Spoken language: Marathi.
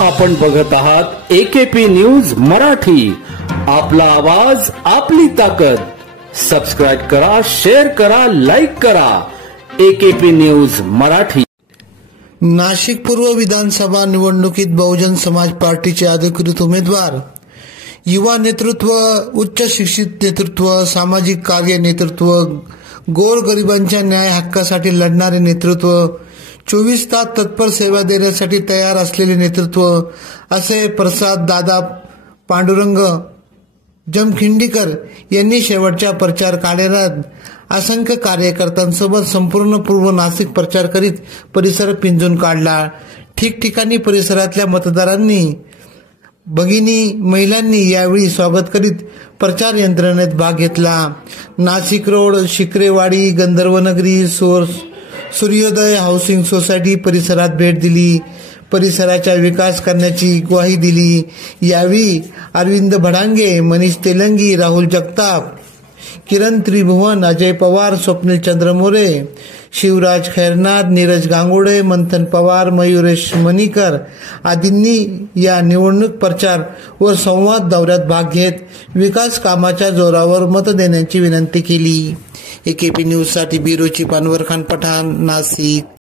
आपण बघत आहात एकेपी न्यूज मराठी। आपला आवाज आपली ताकद। सबस्क्राइब करा, शेअर करा, लाईक करा। AKP news Marathi. नाशिक पूर्व विधानसभा निवडणुकीत बहुजन समाज पार्टीचे अधिकृत उमेदवार, युवा नेतृत्व, उच्च शिक्षित नेतृत्व, सामाजिक कार्य नेतृत्व, गोरगरिबांच्या न्याय हक्कासाठी लढणारे नेतृत्व, 24 तास तत्पर सेवा देण्यासाठी तयार असलेले नेतृत्व असे प्रसाद दादा पांडुरंग जमखिंडीकर यांनी शेवटच्या प्रचार कार्यालयात असंख्य कार्यकर्त्यांसोबत संपूर्ण पूर्व नाशिक प्रचार करीत परिसर पिंजून काढला। ठिकठिकाणी परिसरातल्या मतदारांनी, भगिनी, महिलांनी यावेळी स्वागत करीत प्रचार यंत्रणेत भाग घेतला। नाशिक रोड, शिकरेवाडी, गंधर्वनगरी, सूर्योदय हाऊसिंग सोसायटी परिसरात भेट दिली, परिसराचा विकास करण्याची ग्वाही दिली। यावेळी अरविंद भडांगे, मनीष तेलंगी, राहुल जगताप, किरण त्रिभुवन, अजय पवार, स्वप्नील चंद्र मोरे, शिवराज खैरनाथ, नीरज गांगुडे, मंथन पवार, मयुरेश मणिकर आदींनी या निवडणूक प्रचार व संवाद दौऱ्यात भाग घेत विकास कामाच्या जोरावर मत देण्याची विनंती केली। एकेपी न्यूज साठी ब्युरो चीफ अनवर खान पठाण, नाशिक।